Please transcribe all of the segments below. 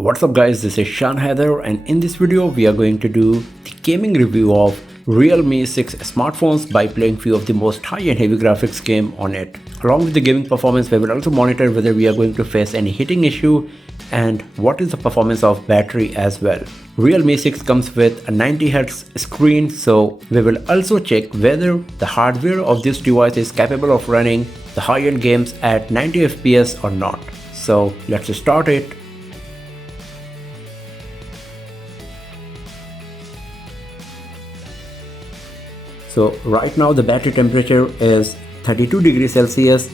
What's up guys, this is Shan Heather, and in this video we are going to do the gaming review of Realme 6 smartphones by playing few of the most high-end heavy graphics game on it. Along with the gaming performance, we will also monitor whether we are going to face any heating issue and what is the performance of battery as well. Realme 6 comes with a 90Hz screen, so we will also check whether the hardware of this device is capable of running the high-end games at 90 FPS or not. So let's start it. So right now the battery temperature is 32 degrees Celsius,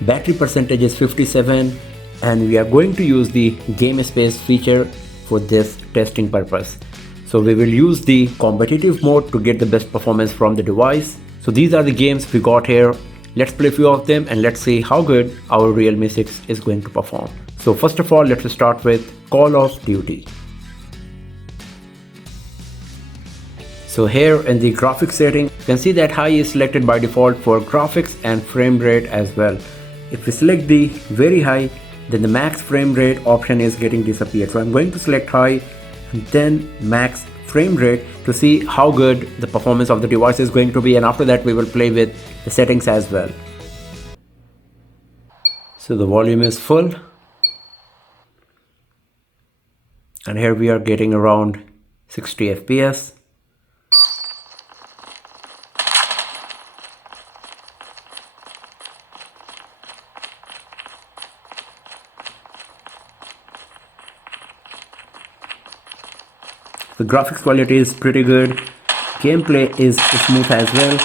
battery percentage is 57, and we are going to use the game space feature for this testing purpose. So we will use the competitive mode to get the best performance from the device. So these are the games we got here. Let's play a few of them and let's see how good our Realme 6 is going to perform. So first of all, let's start with Call of Duty. So here in the graphics setting, you can see that high is selected by default for graphics and frame rate as well. If we select the very high, then the max frame rate option is getting disappeared. So I'm going to select high and then max frame rate to see how good the performance of the device is going to be, and after that we will play with the settings as well. So the volume is full and here we are getting around 60 FPS. The graphics quality is pretty good, gameplay is smooth as well.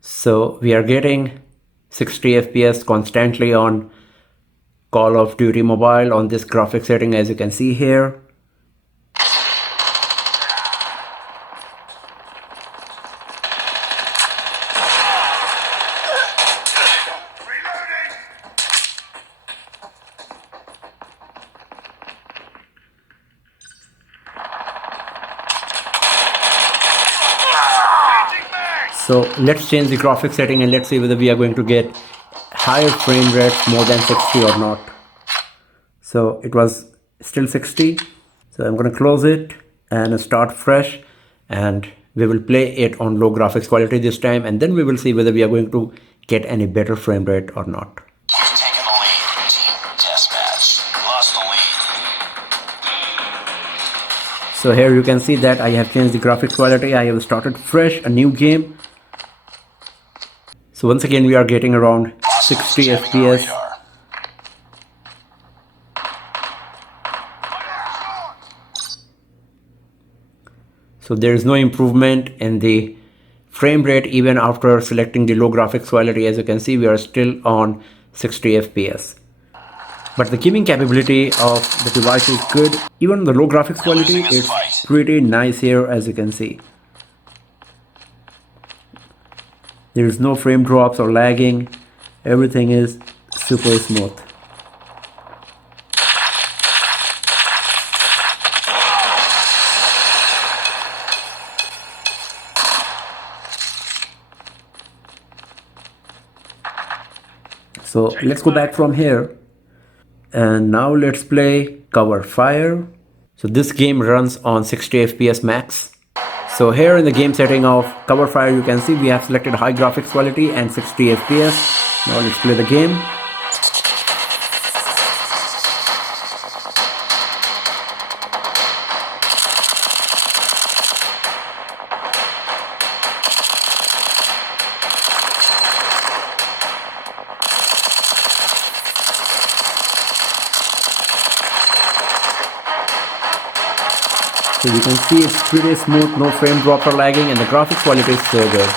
So we are getting 60 FPS constantly on Call of Duty Mobile on this graphic setting, as you can see here. So let's change the graphics setting and let's see whether we are going to get higher frame rates more than 60 or not. So it was still 60. So I'm going to close it and start fresh, and we will play it on low graphics quality this time, and then we will see whether we are going to get any better frame rate or not. Taking the lead. Team deathmatch. Lost the lead. So here you can see that I have changed the graphics quality. I have started fresh, a new game. So once again we are getting around 60 FPS. So there is no improvement in the frame rate even after selecting the low graphics quality. As you can see, we are still on 60 FPS. But the gaming capability of the device is good. Even the low graphics quality is pretty nice here, as you can see. There is no frame drops or lagging. Everything is super smooth. So let's go back from here. And now let's play Coverfire. So this game runs on 60 FPS max. So here in the game setting of Coverfire, you can see we have selected high graphics quality and 60 FPS. Now let's play the game. So you can see it's pretty smooth, no frame drop or lagging, and the graphics quality is so good.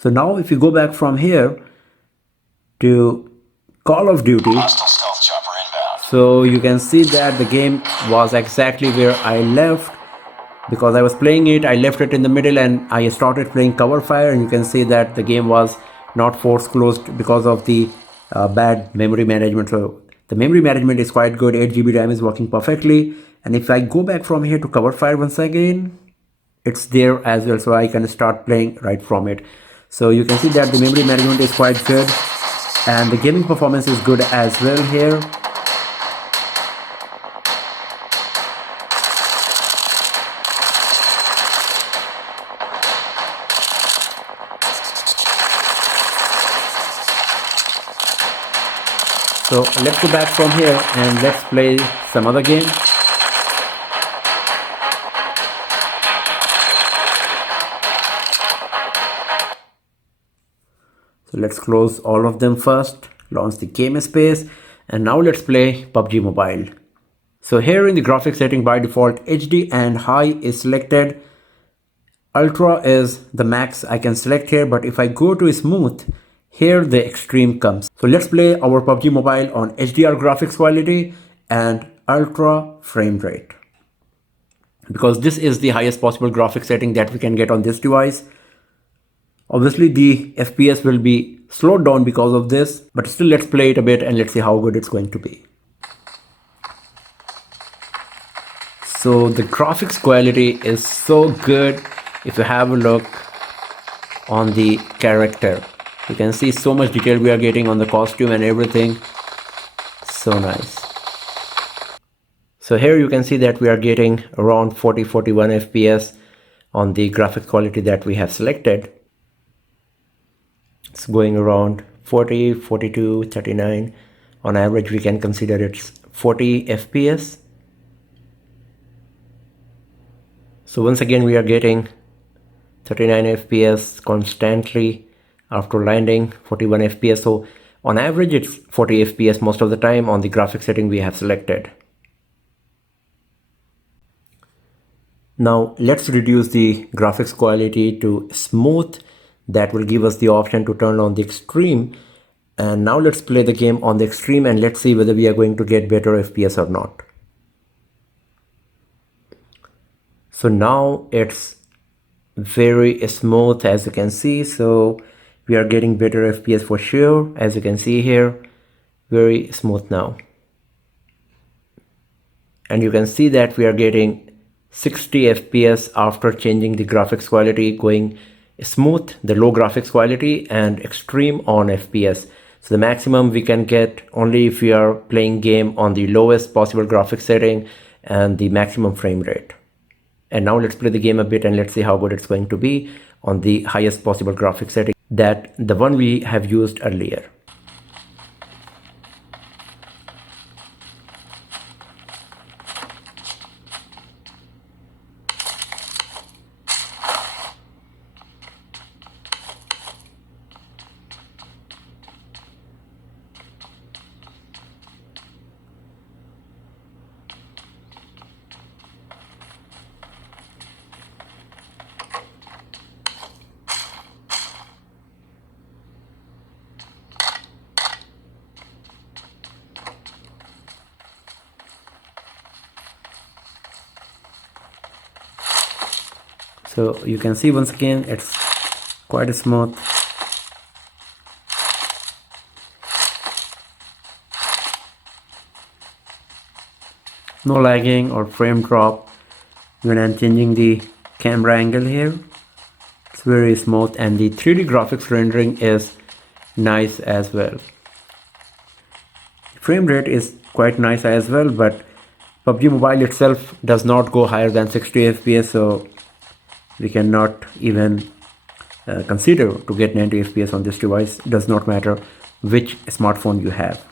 So now if you go back from here to Call of Duty, Hostile stealth chopper inbound. so you can see that the game was exactly where I left. Because I was playing it, I left it in the middle and I started playing Coverfire, and you can see that the game was not force closed because of the bad memory management. So the memory management is quite good, 8 GB RAM is working perfectly. And if I go back from here to Coverfire once again, it's there as well, so I can start playing right from it. So you can see that the memory management is quite good and the gaming performance is good as well here. So let's go back from here and let's play some other game. So let's close all of them first, launch the game space, and now let's play PUBG Mobile. So here in the graphics setting, by default HD and high is selected. Ultra is the max I can select here, but if I go to smooth, here the extreme comes. So let's play our PUBG Mobile on HDR graphics quality and ultra frame rate, because this is the highest possible graphics setting that we can get on this device. Obviously the FPS will be slowed down because of this, but still let's play it a bit and let's see how good it's going to be. So the graphics quality is so good. If you have a look on the character, you can see so much detail we are getting on the costume and everything. So nice. So here you can see that we are getting around 40-41 FPS on the graphics quality that we have selected. It's going around 40, 42, 39. On average we can consider it's 40 FPS. So once again we are getting 39 FPS constantly after landing, 41 FPS. So on average it's 40 FPS most of the time on the graphics setting we have selected. Now let's reduce the graphics quality to smooth. That will give us the option to turn on the extreme. And now let's play the game on the extreme and let's see whether we are going to get better FPS or not. So now it's very smooth as you can see. So we are getting better FPS for sure. As you can see here, very smooth now. And you can see that we are getting 60 FPS after changing the graphics quality, going smooth, the low graphics quality, and extreme on FPS. So the maximum we can get only if we are playing game on the lowest possible graphics setting and the maximum frame rate. And now let's play the game a bit and let's see how good it's going to be on the highest possible graphics setting, that the one we have used earlier. So you can see once again it's quite smooth. No lagging or frame drop when I'm changing the camera angle here. very smooth, and the 3D graphics rendering is nice as well. Frame rate is quite nice as well, but PUBG Mobile itself does not go higher than 60 FPS, so we cannot even consider to get 90 FPS on this device. It does not matter which smartphone you have.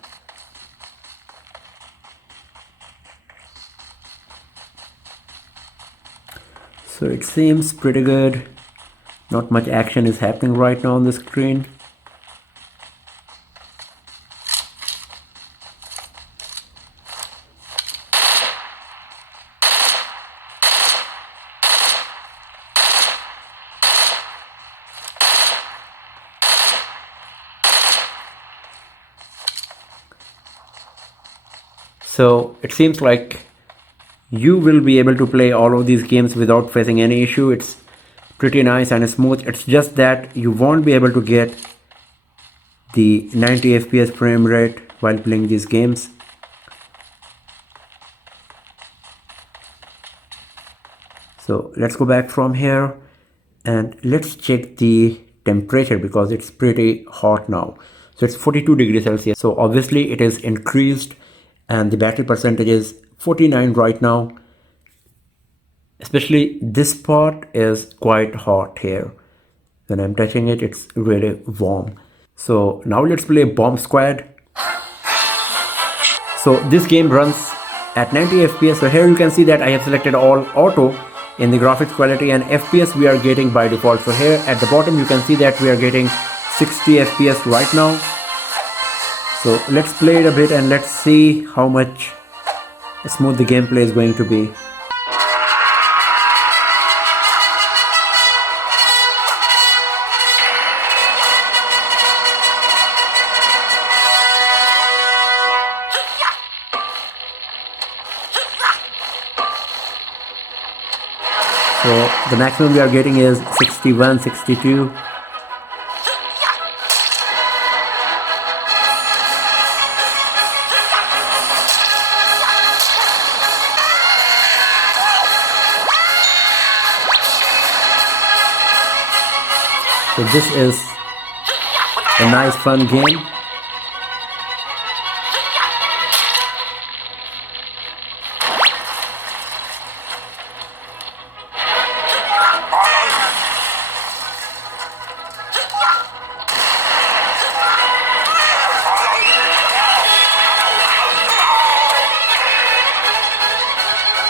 So it seems pretty good. Not much action is happening right now on the screen. So it seems like you will be able to play all of these games without facing any issue. It's pretty nice and smooth. It's just that you won't be able to get the 90 FPS frame rate while playing these games. So let's go back from here and let's check the temperature, because it's pretty hot now. So it's 42 degrees Celsius. So obviously it is increased, and the battery percentage is 49 right now. Especially this part is quite hot here. When I'm touching it, it's really warm. So now let's play Bomb Squad. So this game runs at 90 FPS. So here you can see that I have selected all auto in the graphics quality, and FPS we are getting by default. So here at the bottom you can see that we are getting 60 FPS right now. So let's play it a bit and let's see how much smooth the gameplay is going to be. So the maximum we are getting is 61, 62. So this is a nice fun game.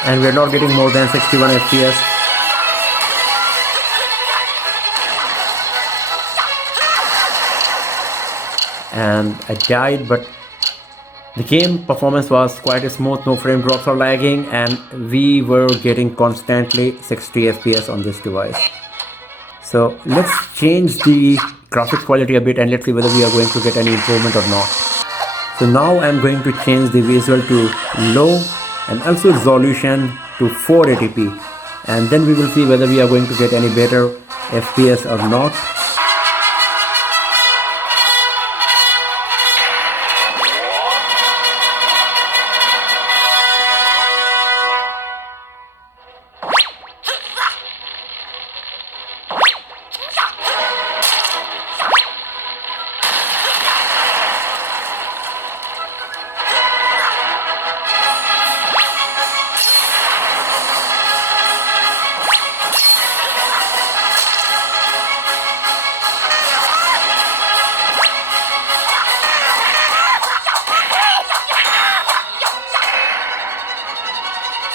And we're not getting more than 61 FPS. And I died, but the game performance was quite smooth, no frame drops or lagging, and we were getting constantly 60 FPS on this device. So let's change the graphics quality a bit and let's see whether we are going to get any improvement or not. So now I'm going to change the visual to low and also resolution to 480p, and then we will see whether we are going to get any better FPS or not.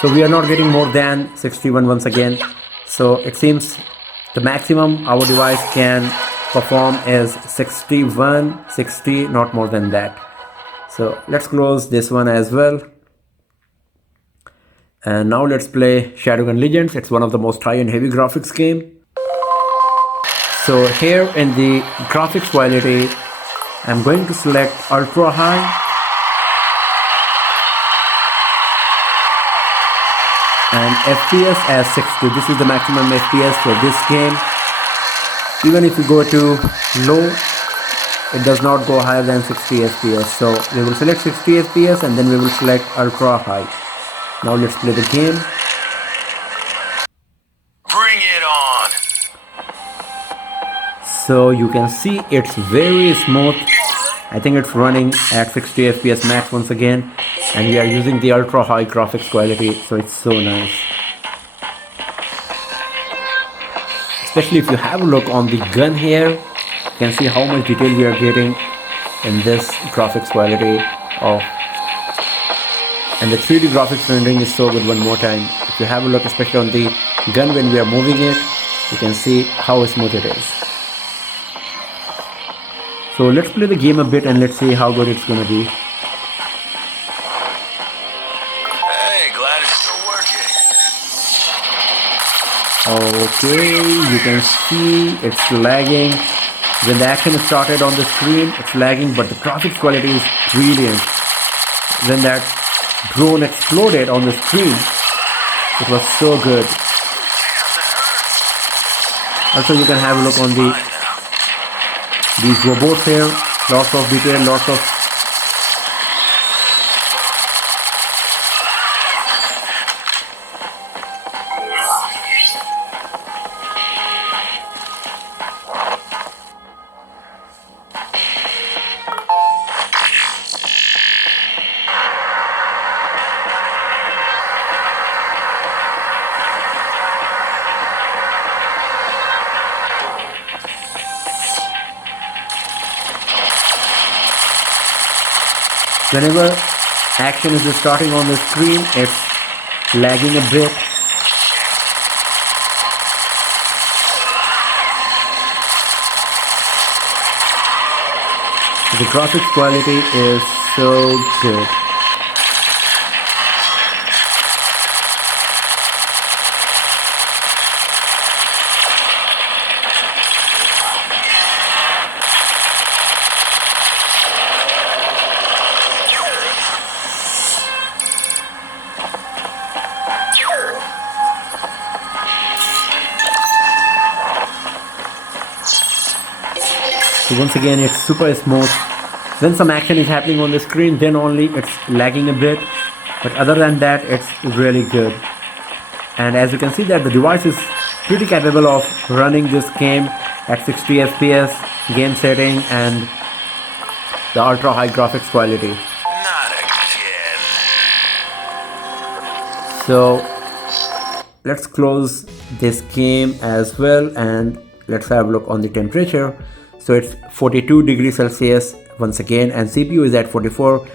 So we are not getting more than 61 once again. So it seems the maximum our device can perform is 61, 60, not more than that. So let's close this one as well. And now let's play ShadowGun Legends. It's one of the most high and heavy graphics game. So here in the graphics quality, I'm going to select ultra high. And FPS as 60. This is the maximum FPS for this game. Even if you go to low, it does not go higher than 60 FPS. So we will select 60 FPS and then we will select ultra high. Now let's play the game. Bring it on! So you can see it's very smooth. I think it's running at 60 FPS max once again, and we are using the ultra high graphics quality, so it's so nice. Especially if you have a look on the gun here, you can see how much detail we are getting in this graphics quality of, and the 3D graphics rendering is so good. One more time, if you have a look especially on the gun when we are moving it, you can see how smooth it is. So let's play the game a bit and let's see how good it's gonna be. Hey, glad it's still working. Okay, you can see it's lagging. When the action started on the screen, it's lagging, but the graphics quality is brilliant. When that drone exploded on the screen, it was so good. Also, you can have a look on these robots here. Lots of detail, lots of whenever action is starting on the screen, it's lagging a bit. The graphics quality is so good. So once again, it's super smooth. When some action is happening on the screen, then only it's lagging a bit, but other than that, it's really good. And as you can see that the device is pretty capable of running this game at 60 FPS game setting and the ultra high graphics quality. Not again. So let's close this game as well and let's have a look on the temperature. So it's 42 degrees Celsius once again, and CPU is at 44,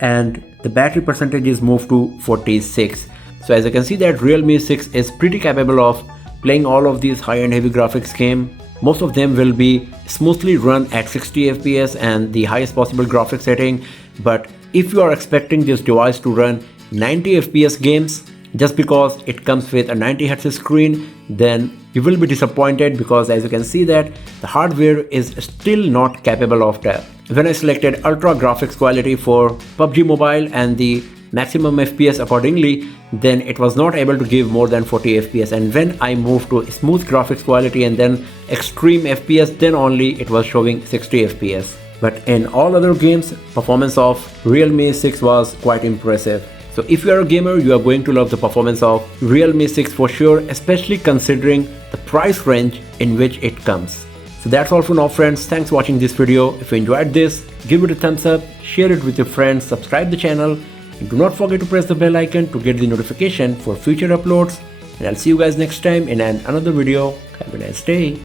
and the battery percentage is moved to 46. So as you can see that Realme 6 is pretty capable of playing all of these high-end heavy graphics game. Most of them will be smoothly run at 60 FPS and the highest possible graphics setting. But if you are expecting this device to run 90 FPS games just because it comes with a 90 Hz screen, then you will be disappointed, because as you can see that the hardware is still not capable of that. When I selected ultra graphics quality for PUBG Mobile and the maximum FPS accordingly, then it was not able to give more than 40 FPS, and when I moved to smooth graphics quality and then extreme FPS, then only it was showing 60 FPS. But in all other games, performance of Realme 6 was quite impressive. So if you are a gamer, you are going to love the performance of Realme 6 for sure, especially considering the price range in which it comes. So that's all for now, friends. Thanks for watching this video. If you enjoyed this, give it a thumbs up, share it with your friends, subscribe the channel, and do not forget to press the bell icon to get the notification for future uploads. And I'll see you guys next time in another video. Have a nice day.